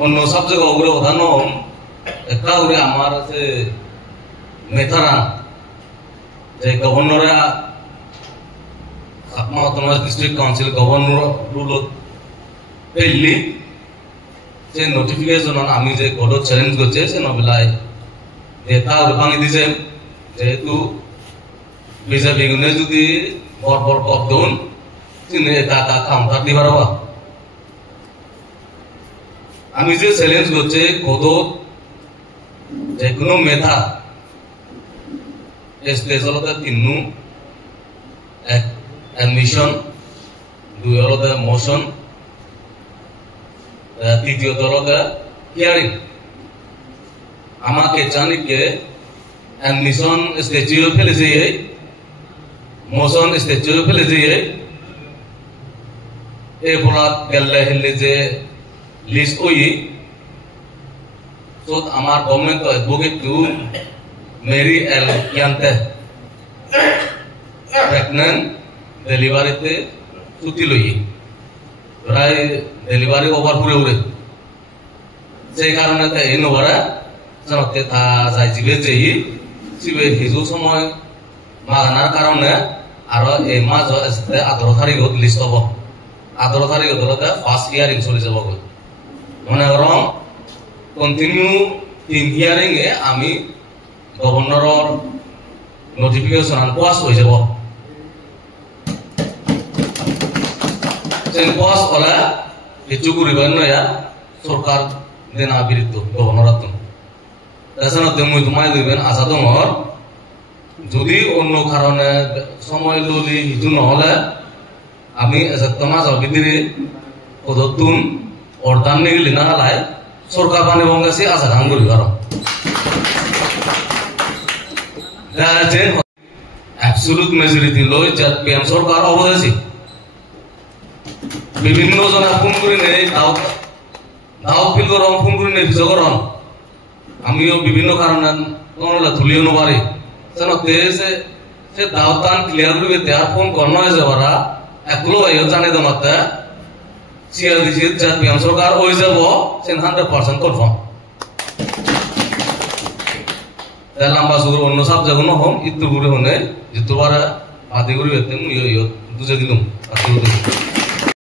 অন্য সব জায়গা ওগুলো কথা নম একটা ওরে আমার আছে মেথারা যে গভর্নরা আপনার অটোনমাস ডিস্ট্রিক্ট কাউন্সিল গভর্নর রুলত পেলি যে নোটিফিকেশন আমি যে কোড চ্যালেঞ্জ করছে সে নবেলায় এটা ওরে ভাঙি দিছে যেহেতু বিজেপি গুনে যদি বড় কবদন তিনি এটা কাউন্টার দিবার হওয়া আমি যে চ্যালেঞ্জ করছে কোদ যে কোনো মেধা স্টেজ হল তিনু এক অ্যাডমিশন দুই হল মোশন তৃতীয়ত হল হিয়ারিং আমাকে জানিকে অ্যাডমিশন স্টেজে ফেলে যেয়ে মোশন স্টেজে ফেলে যেয়ে এই ফলাত গেলে হেলে যে লিস্ট ওই তো আমার গভর্নমেন্ট অ্যাডভোকেট টু মেরি এল ইয়ান্তে প্রেগনেন্ট ডেলিভারিতে ছুটি লই প্রায় ডেলিভারি ওভার পুরে উড়ে সেই কারণে এই নবারা জানতে তা যাই জিবে যেই সিবে হিজু সময় মাগানার কারণে আর এই মাস 18 তারিখত লিস্ট হব 18 তারিখ ধরতে ফার্স্ট হিয়ারিং চলে যাব মনে করম কন্টিনিউ 3 হিয়ারিং এ আমি গভর্নরর নোটিফিকেশন পাস হয়ে যাব সেই পাস হলে কিছু করিবেন নয়া সরকার দেনা বিরুদ্ধ গভর্নরত তাছাড়া তুমি তোমায় দিবেন আশা তোমার যদি অন্য কারণে সময় ললি হিজু নহলে আমি তোমার অবিদিরে পদতুন অর্দান নিগলি না হালাই সরকার পানি বঙ্গাসি আশা গান করি পারো অ্যাবসলিউট মেজরিটি লই যে পিএম সরকার অবদাসি বিভিন্ন জনা ফোন করে নেই দাও ফিল করম ফোন করে নেই ভিজো করম আমিও বিভিন্ন কারণে কোনলা তুলিও নবারি জানো দেশে সে দাওতান ক্লিয়ার করবে তার ফোন করনো হয়ে যাবারা একলো আইও জানে দমাতে সিআর দিছি যে পিএম সরকার হয়ে যাব সে 100% কনফার্ম লম্বা সুর অন্য সব জায়গা হম ইত্তর করে হনে যে তোমার আদি করে দুজে দিলাম